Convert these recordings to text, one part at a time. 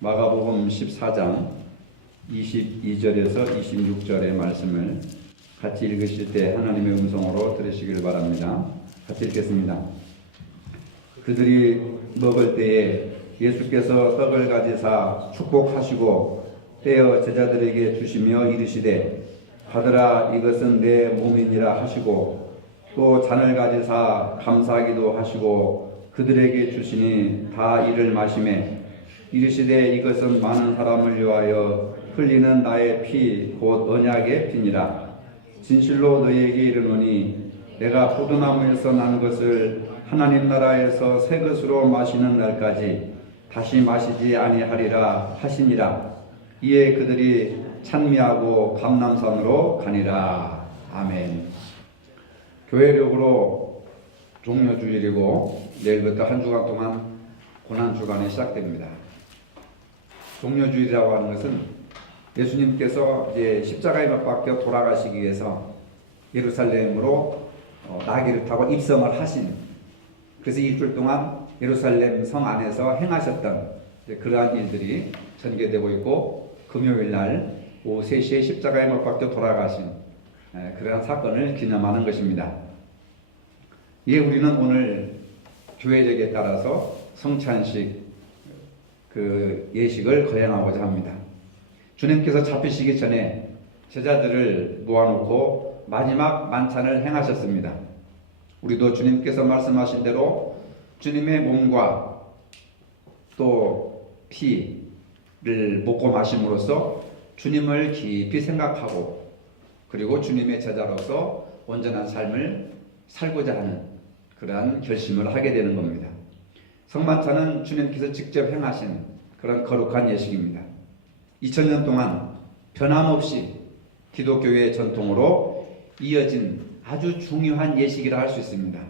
마가복음 14장 22절에서 26절의 말씀을 같이 읽으실 때 하나님의 음성으로 들으시길 바랍니다. 같이 읽겠습니다. 그들이 먹을 때에 예수께서 떡을 가지사 축복하시고 떼어 제자들에게 주시며 이르시되 받으라, 이것은 내 몸이니라 하시고 또 잔을 가지사 감사하기도 하시고 그들에게 주시니 다 이를 마시매 이르시되 이것은 많은 사람을 위하여 흘리는 나의 피 곧 언약의 피니라. 진실로 너희에게 이르노니 내가 포도나무에서 난 것을 하나님 나라에서 새 것으로 마시는 날까지 다시 마시지 아니하리라 하시니라. 이에 그들이 찬미하고 감람산으로 가니라. 아멘. 교회력으로 종료주일이고 내일부터 한 주간 동안 고난주간이 시작됩니다. 종료주일이라고 하는 것은 예수님께서 이제 십자가에 못 박혀 돌아가시기 위해서 예루살렘으로 나귀를 타고 입성을 하신, 그래서 일주일 동안 예루살렘 성 안에서 행하셨던 그러한 일들이 전개되고 있고, 금요일 날 오후 3시에 십자가에 못 박혀 돌아가신 그러한 사건을 기념하는 것입니다. 이에 우리는 오늘 교회적에 따라서 성찬식 그 예식을 거행하고자 합니다. 주님께서 잡히시기 전에 제자들을 모아놓고 마지막 만찬을 행하셨습니다. 우리도 주님께서 말씀하신 대로 주님의 몸과 또 피를 먹고 마심으로써 주님을 깊이 생각하고 그리고 주님의 제자로서 온전한 삶을 살고자 하는 그러한 결심을 하게 되는 겁니다. 성만찬은 주님께서 직접 행하신 그런 거룩한 예식입니다. 2000년 동안 변함없이 기독교의 전통으로 이어진 아주 중요한 예식이라 할 수 있습니다.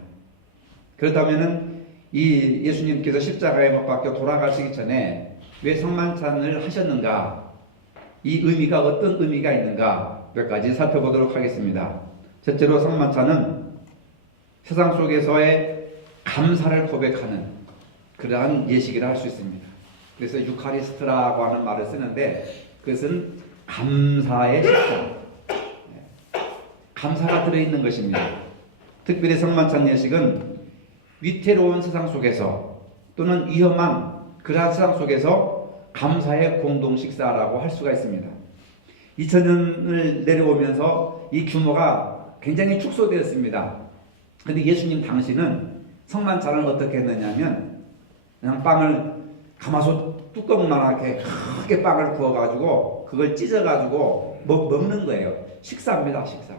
그렇다면 이 예수님께서 십자가에 못 박혀 돌아가시기 전에 왜 성만찬을 하셨는가? 이 의미가 어떤 의미가 있는가? 몇 가지 살펴보도록 하겠습니다. 첫째로 성만찬은 세상 속에서의 감사를 고백하는 그러한 예식이라 할 수 있습니다. 그래서 유카리스트라고 하는 말을 쓰는데 그것은 감사의 식사, 감사가 들어있는 것입니다. 특별히 성만찬 예식은 위태로운 세상 속에서 또는 위험한 그러한 세상 속에서 감사의 공동 식사라고 할 수가 있습니다. 2000년을 내려오면서 이 규모가 굉장히 축소되었습니다. 그런데 예수님 당시는 성만찬을 어떻게 했느냐면 그냥 빵을 가마솥 뚜껑만하게 크게 빵을 구워가지고 그걸 찢어가지고 먹는 거예요. 식사입니다, 식사.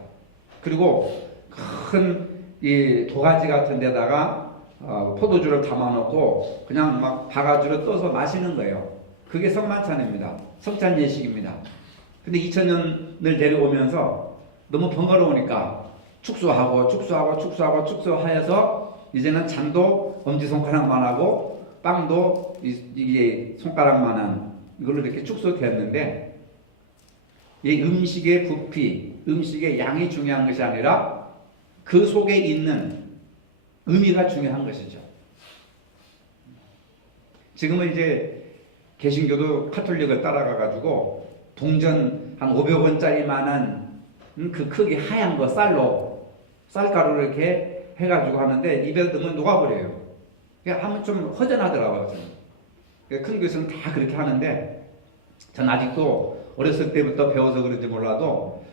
그리고 큰 이 도가지 같은 데다가 포도주를 담아놓고 그냥 막 바가지로 떠서 마시는 거예요. 그게 성만찬입니다. 성찬 예식입니다. 근데 2000년을 내려오면서 너무 번거로우니까 축소하여서 이제는 잔도 엄지손가락만 하고 빵도 이게 손가락만한 이걸로 이렇게 축소되었는데, 이 음식의 부피, 음식의 양이 중요한 것이 아니라 그 속에 있는 의미가 중요한 것이죠. 지금은 이제 개신교도 카톨릭을 따라가가지고 동전 한 500원짜리만한 그 크기 하얀 거 쌀가루를 이렇게 해가지고 하는데 입에 넣으면 녹아버려요. 하면 좀 허전하더라고요. 큰 교회에서는 다 그렇게 하는데 전 아직도 어렸을 때부터 배워서 그런지 몰라도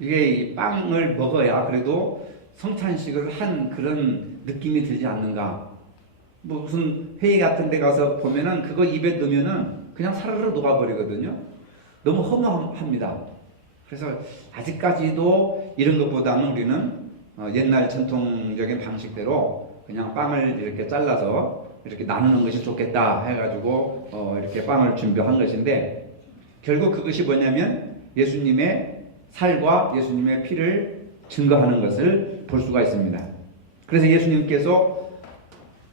이게 빵을 먹어야 그래도 성찬식을 한 그런 느낌이 들지 않는가. 뭐 무슨 회의 같은 데 가서 보면은 그거 입에 넣으면은 그냥 사르르 녹아버리거든요. 너무 허무합니다. 그래서 아직까지도 이런 것보다는 우리는 옛날 전통적인 방식대로 그냥 빵을 이렇게 잘라서 이렇게 나누는 것이 좋겠다 해가지고 이렇게 빵을 준비한 것인데, 결국 그것이 뭐냐면 예수님의 살과 예수님의 피를 증거하는 것을 볼 수가 있습니다. 그래서 예수님께서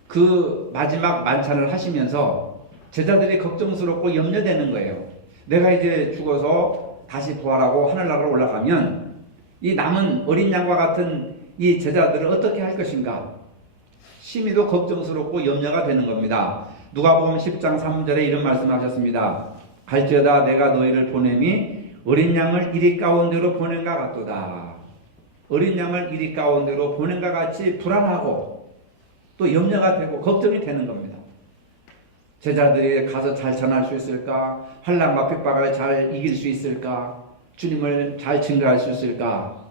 그 마지막 만찬을 하시면서 제자들이 걱정스럽고 염려되는 거예요. 내가 이제 죽어서 다시 부활하고 하늘나라로 올라가면 이 남은 어린 양과 같은 이 제자들을 어떻게 할 것인가? 심히도 걱정스럽고 염려가 되는 겁니다. 누가복음 10장 3절에 이런 말씀하셨습니다. 갈지어다 내가 너희를 보냄이 어린 양을 이리 가운데로 보낸가 같도다. 어린 양을 이리 가운데로 보낸가 같이 불안하고 또 염려가 되고 걱정이 되는 겁니다. 제자들이 가서 잘 전할 수 있을까? 환난과 핍박을 잘 이길 수 있을까? 주님을 잘 증거할 수 있을까?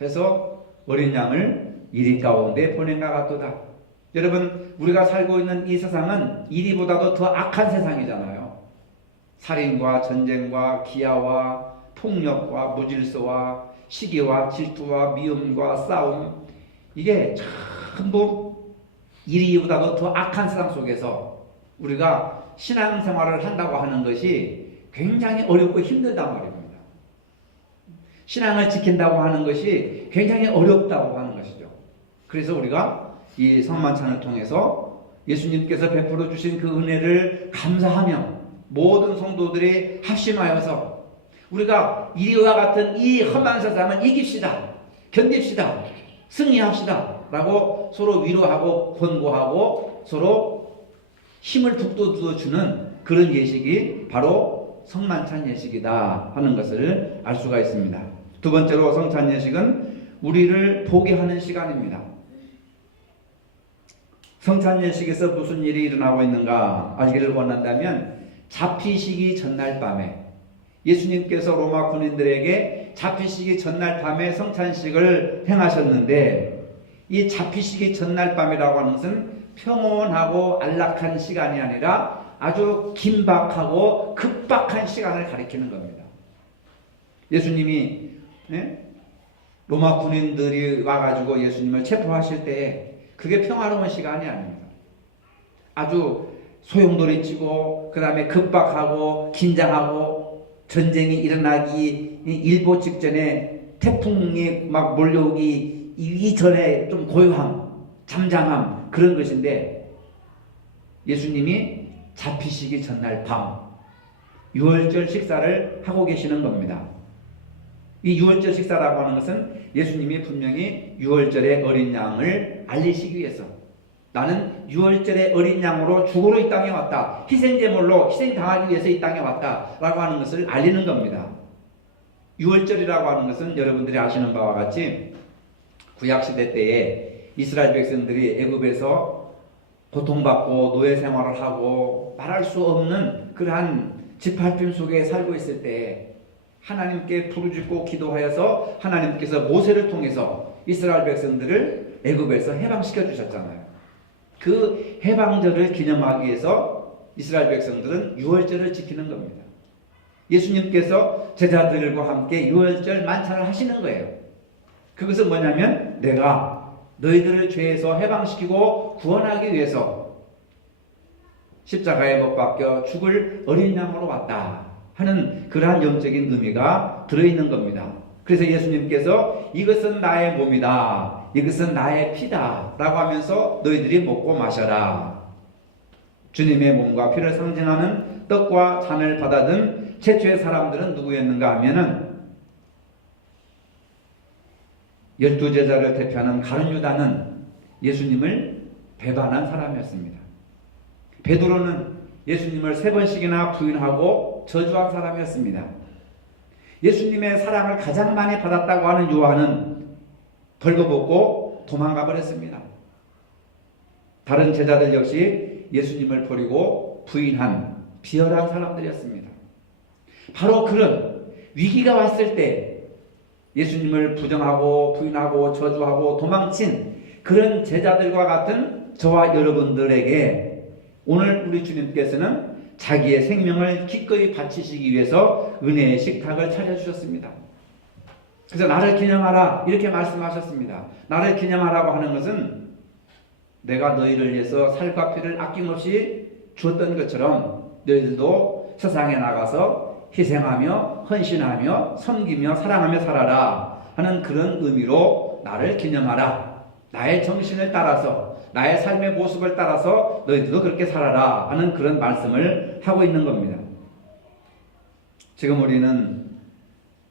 해서 어린 양을 이리 가운데 보낸가 같도다. 여러분, 우리가 살고 있는 이 세상은 이리보다도 더 악한 세상이잖아요. 살인과 전쟁과 기아와 폭력과 무질서와 시기와 질투와 미움과 싸움, 이게 전부 이리보다도 더 악한 세상 속에서 우리가 신앙생활을 한다고 하는 것이 굉장히 어렵고 힘들단 말입니다. 신앙을 지킨다고 하는 것이 굉장히 어렵다고 하는 것이죠. 그래서 우리가 이 성만찬을 통해서 예수님께서 베풀어 주신 그 은혜를 감사하며 모든 성도들이 합심하여서 우리가 이와 같은 이 험한 세상을 이깁시다, 견딥시다, 승리합시다 라고 서로 위로하고 권고하고 서로 힘을 북돋워주는 그런 예식이 바로 성만찬 예식이다 하는 것을 알 수가 있습니다. 두 번째로 성찬 예식은 우리를 보게 하는 시간입니다. 성찬 예식에서 무슨 일이 일어나고 있는가 알기를 원한다면 잡히시기 전날 밤에 예수님께서 로마 군인들에게 잡히시기 전날 밤에 성찬식을 행하셨는데, 이 잡히시기 전날 밤이라고 하는 것은 평온하고 안락한 시간이 아니라 아주 긴박하고 급박한 시간을 가리키는 겁니다. 예수님이 로마 군인들이 와가지고 예수님을 체포하실 때 그게 평화로운 시간이 아닙니다. 아주 소용돌이치고 그 다음에 급박하고 긴장하고 전쟁이 일어나기 일보 직전에 태풍이 막 몰려오기 이전에 좀 고요함, 잠잠함, 그런 것인데, 예수님이 잡히시기 전날 밤 유월절 식사를 하고 계시는 겁니다. 이 유월절 식사라고 하는 것은 예수님이 분명히 유월절의 어린 양을 알리시기 위해서, 나는 유월절의 어린 양으로 죽으러 이 땅에 왔다, 희생제물로 희생당하기 위해서 이 땅에 왔다 라고 하는 것을 알리는 겁니다. 유월절이라고 하는 것은 여러분들이 아시는 바와 같이 구약시대 때에 이스라엘 백성들이 애굽에서 고통받고 노예 생활을 하고 말할 수 없는 그러한 짓밟힘 속에 살고 있을 때 하나님께 부르짖고 기도하여서 하나님께서 모세를 통해서 이스라엘 백성들을 애굽에서 해방시켜 주셨잖아요. 그 해방절을 기념하기 위해서 이스라엘 백성들은 유월절을 지키는 겁니다. 예수님께서 제자들과 함께 유월절 만찬을 하시는 거예요. 그것은 뭐냐면 내가 너희들을 죄에서 해방시키고 구원하기 위해서 십자가에 못 박혀 죽을 어린 양으로 왔다 하는 그러한 영적인 의미가 들어있는 겁니다. 그래서 예수님께서 이것은 나의 몸이다, 이것은 나의 피다 라고 하면서 너희들이 먹고 마셔라. 주님의 몸과 피를 상징하는 떡과 잔을 받아든 최초의 사람들은 누구였는가 하면은 12제자를 대표하는 가룟 유다는 예수님을 배반한 사람이었습니다. 베드로는 예수님을 3번씩이나 부인하고 저주한 사람이었습니다. 예수님의 사랑을 가장 많이 받았다고 하는 요한은 벌거벗고 도망가 버렸습니다. 다른 제자들 역시 예수님을 버리고 부인한 비열한 사람들이었습니다. 바로 그런 위기가 왔을 때 예수님을 부정하고 부인하고 저주하고 도망친 그런 제자들과 같은 저와 여러분들에게 오늘 우리 주님께서는 자기의 생명을 기꺼이 바치시기 위해서 은혜의 식탁을 차려주셨습니다. 그래서 나를 기념하라 이렇게 말씀하셨습니다. 나를 기념하라고 하는 것은 내가 너희를 위해서 살과 피를 아낌없이 주었던 것처럼 너희들도 세상에 나가서 희생하며 헌신하며 섬기며 사랑하며 살아라 하는 그런 의미로 나를 기념하라. 나의 정신을 따라서 나의 삶의 모습을 따라서 너희들도 그렇게 살아라 하는 그런 말씀을 하고 있는 겁니다. 지금 우리는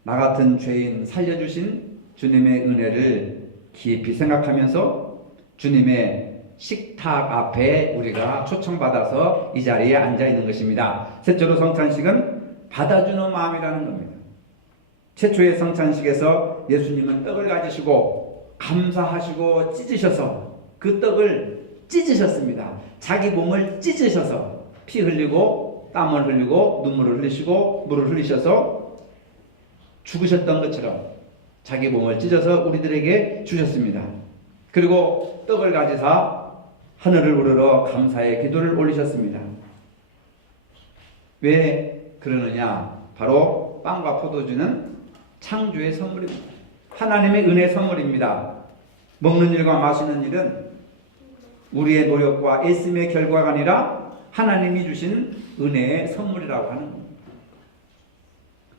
나 같은 죄인 살려주신 주님의 은혜를 깊이 생각하면서 주님의 식탁 앞에 우리가 초청받아서 이 자리에 앉아 있는 것입니다. 셋째로 성찬식은 받아주는 마음이라는 겁니다. 최초의 성찬식에서 예수님은 떡을 가지시고 감사하시고 찢으셔서 그 떡을 찢으셨습니다. 자기 몸을 찢으셔서 피 흘리고 땀을 흘리고 눈물을 흘리시고 물을 흘리셔서 죽으셨던 것처럼 자기 몸을 찢어서 우리들에게 주셨습니다. 그리고 떡을 가지사 하늘을 우러러 감사의 기도를 올리셨습니다. 왜 그러느냐? 바로 빵과 포도주는 창조의 선물입니다. 하나님의 은혜 선물입니다. 먹는 일과 마시는 일은 우리의 노력과 애씀의 결과가 아니라 하나님이 주신 은혜의 선물이라고 하는 겁니다.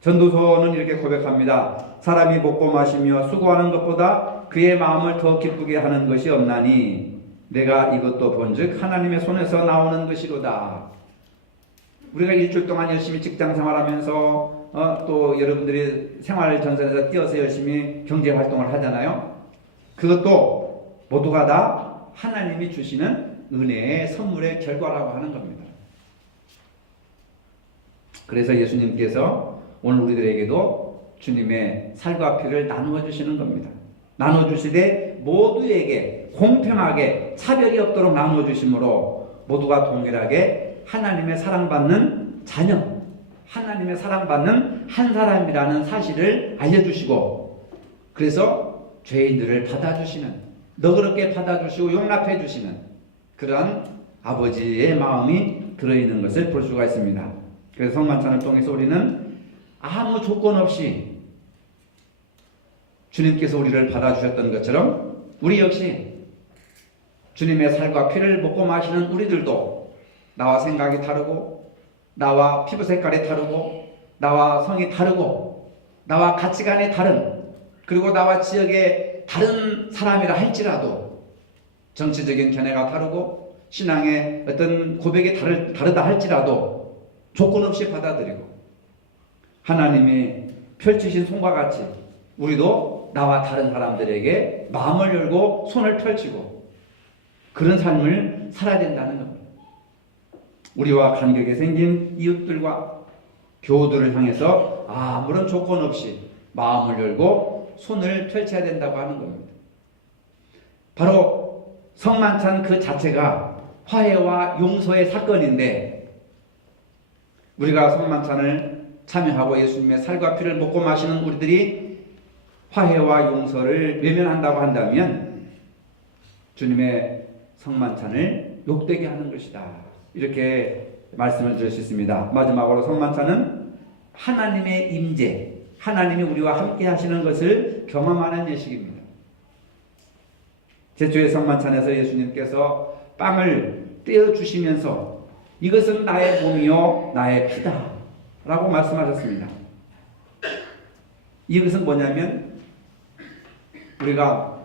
전도서는 이렇게 고백합니다. 사람이 먹고 마시며 수고하는 것보다 그의 마음을 더 기쁘게 하는 것이 없나니 내가 이것도 본즉 하나님의 손에서 나오는 것이로다. 우리가 일주일 동안 열심히 직장 생활하면서 또 여러분들이 생활 전선에서 뛰어서 열심히 경제 활동을 하잖아요. 그것도 모두가 다 하나님이 주시는 은혜의 선물의 결과라고 하는 겁니다. 그래서 예수님께서 오늘 우리들에게도 주님의 살과 피를 나누어 주시는 겁니다. 나누어 주시되 모두에게 공평하게 차별이 없도록 나누어 주심으로 모두가 동일하게 하나님의 사랑받는 자녀, 하나님의 사랑받는 한 사람이라는 사실을 알려주시고, 그래서 죄인들을 받아주시는, 너그럽게 받아주시고 용납해 주시는 그런 아버지의 마음이 들어있는 것을 볼 수가 있습니다. 그래서 성만찬을 통해서 우리는 아무 조건 없이 주님께서 우리를 받아주셨던 것처럼 우리 역시 주님의 살과 피를 먹고 마시는 우리들도 나와 생각이 다르고 나와 피부 색깔이 다르고 나와 성이 다르고 나와 가치관이 다른, 그리고 나와 지역의 다른 사람이라 할지라도 정치적인 견해가 다르고 신앙의 어떤 고백이 다르다 할지라도 조건 없이 받아들이고 하나님이 펼치신 손과 같이 우리도 나와 다른 사람들에게 마음을 열고 손을 펼치고 그런 삶을 살아야 된다는 겁니다. 우리와 간격이 생긴 이웃들과 교우들을 향해서 아무런 조건 없이 마음을 열고 손을 펼쳐야 된다고 하는 겁니다. 바로 성만찬 그 자체가 화해와 용서의 사건인데, 우리가 성만찬을 참여하고 예수님의 살과 피를 먹고 마시는 우리들이 화해와 용서를 외면한다고 한다면 주님의 성만찬을 욕되게 하는 것이다, 이렇게 말씀을 드릴 수 있습니다. 마지막으로 성만찬은 하나님의 임재, 하나님이 우리와 함께 하시는 것을 경험하는 예식입니다. 제초의 성만찬에서 예수님께서 빵을 떼어주시면서 이것은 나의 몸이요 나의 피다 라고 말씀하셨습니다. 이것은 뭐냐면 우리가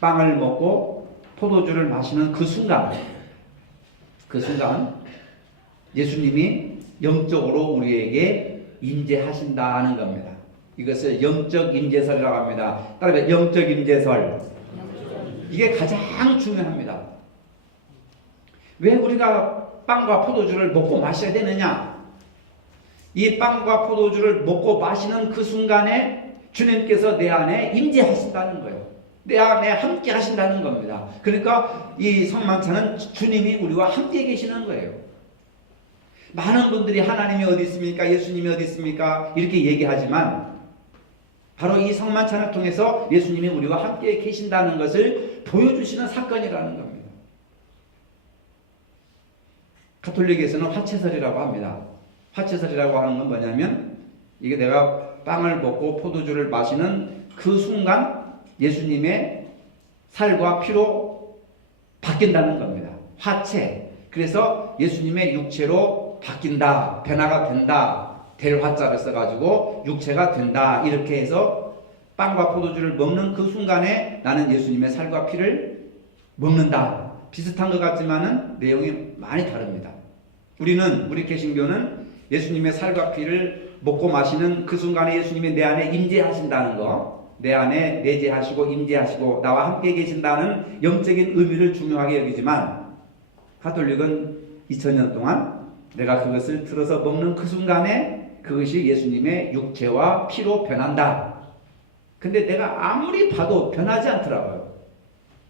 빵을 먹고 포도주를 마시는 그 순간 예수님이 영적으로 우리에게 임재하신다는 겁니다. 이것을 영적 임재설이라고 합니다. 따라서 영적 임재설, 이게 가장 중요합니다. 왜 우리가 빵과 포도주를 먹고 마셔야 되느냐? 이 빵과 포도주를 먹고 마시는 그 순간에 주님께서 내 안에 임재하신다는 거예요. 내 안에 함께 하신다는 겁니다. 그러니까 이 성만찬은 주님이 우리와 함께 계시는 거예요. 많은 분들이 하나님이 어디 있습니까? 예수님이 어디 있습니까? 이렇게 얘기하지만 바로 이 성만찬을 통해서 예수님이 우리와 함께 계신다는 것을 보여주시는 사건이라는 겁니다. 가톨릭에서는 화채설이라고 합니다. 화채설이라고 하는 건 뭐냐면 이게 내가 빵을 먹고 포도주를 마시는 그 순간 예수님의 살과 피로 바뀐다는 겁니다. 화채. 그래서 예수님의 육체로 바뀐다, 변화가 된다, 될 화자를 써가지고 육체가 된다, 이렇게 해서 빵과 포도주를 먹는 그 순간에 나는 예수님의 살과 피를 먹는다. 비슷한 것 같지만은 내용이 많이 다릅니다. 우리 개신교는 예수님의 살과 피를 먹고 마시는 그 순간에 예수님이 내 안에 임재하신다는 거, 내 안에 내재하시고 임재하시고 나와 함께 계신다는 영적인 의미를 중요하게 여기지만 가톨릭은 2000년 동안 내가 그것을 들어서 먹는 그 순간에 그것이 예수님의 육체와 피로 변한다. 근데 내가 아무리 봐도 변하지 않더라고요.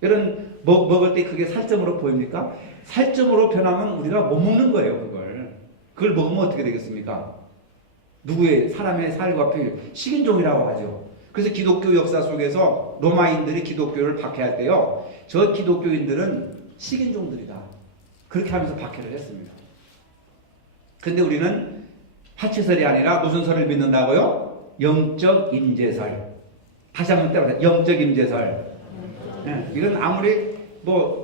여러분 먹을 때 그게 살점으로 보입니까? 살점으로 변하면 우리가 못 먹는 거예요. 그걸 먹으면 어떻게 되겠습니까? 누구의 사람의 살과 피 식인종이라고 하죠. 그래서 기독교 역사 속에서 로마인들이 기독교를 박해할 때요, 저 기독교인들은 식인종들이다, 그렇게 하면서 박해를 했습니다. 근데 우리는 하치설이 아니라 무슨 설을 믿는다고요? 영적 임재설. 다시 한번 때려보세요. 영적 임재설. 이건 아무리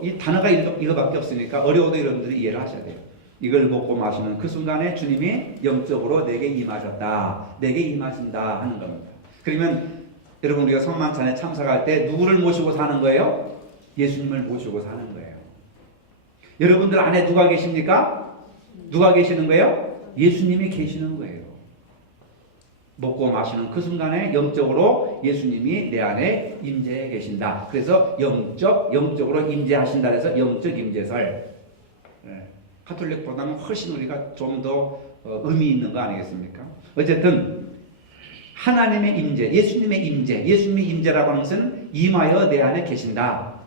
이 단어가 이거밖에 없으니까 어려워도 여러분들이 이해를 하셔야 돼요. 이걸 먹고 마시는 그 순간에 주님이 영적으로 내게 임하셨다, 내게 임하신다 하는 겁니다. 그러면 여러분 우리가 성만찬에 참석할 때 누구를 모시고 사는 거예요? 예수님을 모시고 사는 거예요. 여러분들 안에 누가 계십니까? 누가 계시는 거예요? 예수님이 계시는 거예요. 먹고 마시는 그 순간에 영적으로 예수님이 내 안에 임재해 계신다. 그래서 영적으로 임재하신다. 그래서 영적 임재설. 가톨릭보다는 훨씬 우리가 좀 더 의미 있는 거 아니겠습니까? 어쨌든 하나님의 임재, 예수님의 임재, 예수님의 임재라고 하는 것은 임하여 내 안에 계신다.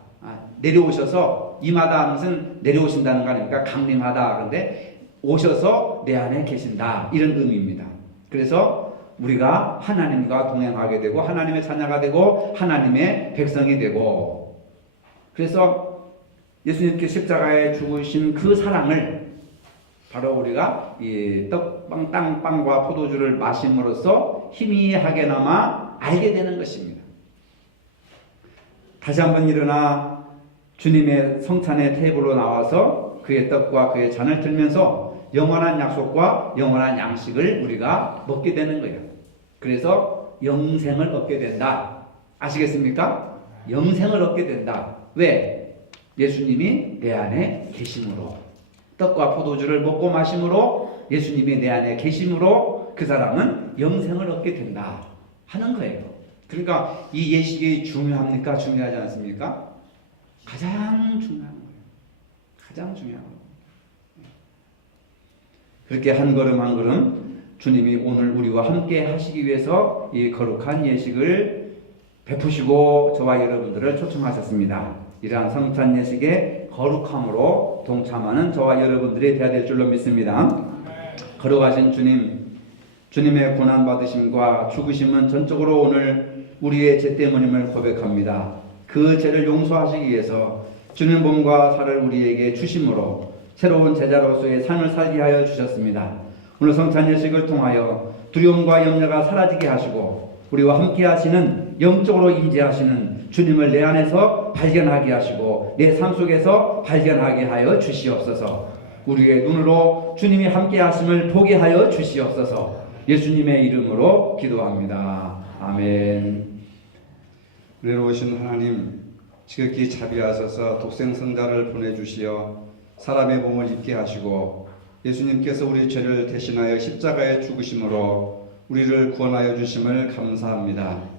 내려오셔서 임하다 하는 것은 내려오신다는 거 아닙니까? 강림하다. 그런데 오셔서 내 안에 계신다, 이런 의미입니다. 그래서 우리가 하나님과 동행하게 되고 하나님의 자녀가 되고 하나님의 백성이 되고, 그래서 예수님께 십자가에 죽으신 그 사랑을 바로 우리가 이 땅빵과 포도주를 마심으로써 희미하게나마 알게 되는 것입니다. 다시 한번 일어나 주님의 성찬의 테이블로 나와서 그의 떡과 그의 잔을 들면서 영원한 약속과 영원한 양식을 우리가 먹게 되는 거예요. 그래서 영생을 얻게 된다. 아시겠습니까? 영생을 얻게 된다. 왜? 예수님이 내 안에 계심으로, 떡과 포도주를 먹고 마심으로 예수님이 내 안에 계심으로 그 사람은 영생을 얻게 된다 하는 거예요. 그러니까 이 예식이 중요합니까? 중요하지 않습니까? 가장 중요한 거예요. 가장 중요한 거예요. 그렇게 한 걸음 한 걸음 주님이 오늘 우리와 함께 하시기 위해서 이 거룩한 예식을 베푸시고 저와 여러분들을 초청하셨습니다. 이러한 성찬 예식의 거룩함으로 동참하는 저와 여러분들이 되어야 될 줄로 믿습니다. 거룩하신 주님, 주님의 고난받으심과 죽으심은 전적으로 오늘 우리의 죄 때문임을 고백합니다. 그 죄를 용서하시기 위해서 주님 몸과 살을 우리에게 주심으로 새로운 제자로서의 삶을 살게 하여 주셨습니다. 오늘 성찬 예식을 통하여 두려움과 염려가 사라지게 하시고 우리와 함께 하시는, 영적으로 임재하시는 주님을 내 안에서 발견하게 하시고 내 삶 속에서 발견하게 하여 주시옵소서. 우리의 눈으로 주님이 함께 하심을 보게 하여 주시옵소서. 예수님의 이름으로 기도합니다. 아멘. 은혜로우신 하나님, 지극히 자비하셔서 독생성자를 보내주시어 사람의 몸을 입게 하시고 예수님께서 우리 죄를 대신하여 십자가에 죽으심으로 우리를 구원하여 주심을 감사합니다.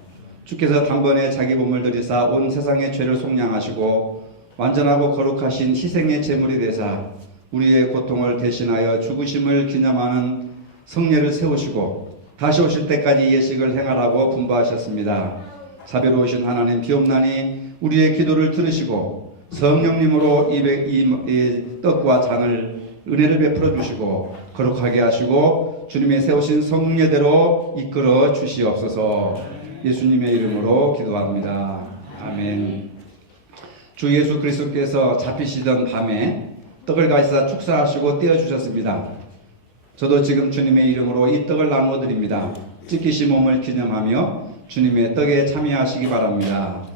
주께서 단번에 자기 몸을 들이사 온 세상의 죄를 속량하시고 완전하고 거룩하신 희생의 제물이 되사 우리의 고통을 대신하여 죽으심을 기념하는 성례를 세우시고 다시 오실 때까지 예식을 행하라고 분부하셨습니다. 자비로우신 하나님, 비옵나니 우리의 기도를 들으시고 성령님으로 이 떡과 잔을 은혜를 베풀어 주시고 거룩하게 하시고 주님의 세우신 성례대로 이끌어 주시옵소서. 예수님의 이름으로 기도합니다. 아멘. 주 예수 그리스도께서 잡히시던 밤에 떡을 가지사 축사하시고 떼어주셨습니다. 저도 지금 주님의 이름으로 이 떡을 나누어 드립니다. 찢기신 몸을 기념하며 주님의 떡에 참여하시기 바랍니다.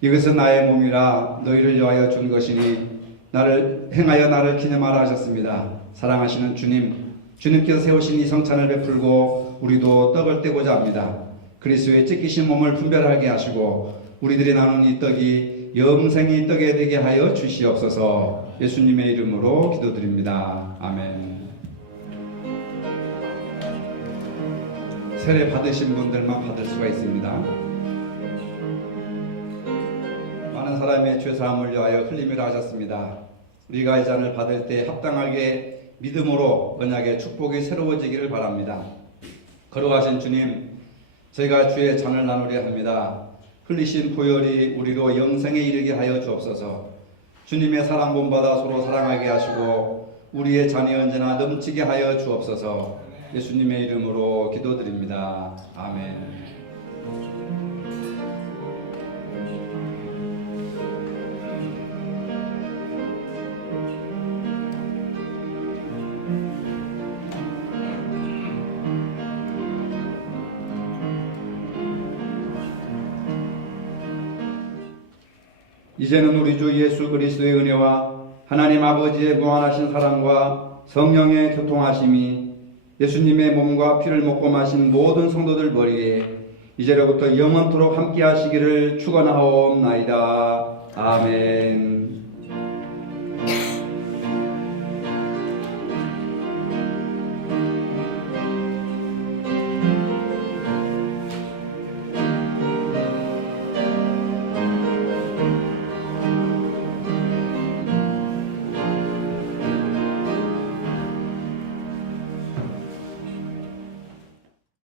이것은 나의 몸이라 너희를 위하여 준 것이니 나를 행하여 나를 기념하라 하셨습니다. 사랑하시는 주님, 주님께서 세우신 이 성찬을 베풀고 우리도 떡을 떼고자 합니다. 그리스도의 찢기신 몸을 분별하게 하시고 우리들이 나눈 이 떡이 영생의 떡에 되게 하여 주시옵소서. 예수님의 이름으로 기도드립니다. 아멘. 세례 받으신 분들만 받을 수가 있습니다. 많은 사람의 죄사함을 위하여 흘림이라 하셨습니다. 우리가 이 잔을 받을 때 합당하게 믿음으로 언약의 축복이 새로워지기를 바랍니다. 거룩하신 주님, 저희가 주의 잔을 나누려 합니다. 흘리신 보혈이 우리로 영생에 이르게 하여 주옵소서. 주님의 사랑 본받아 서로 사랑하게 하시고 우리의 잔이 언제나 넘치게 하여 주옵소서. 예수님의 이름으로 기도드립니다. 아멘. 이제는 우리 주 예수 그리스도의 은혜와 하나님 아버지의 무한하신 사랑과 성령의 교통하심이 예수님의 몸과 피를 먹고 마신 모든 성도들 머리에 이제로부터 영원토록 함께 하시기를 축원하옵나이다. 아멘.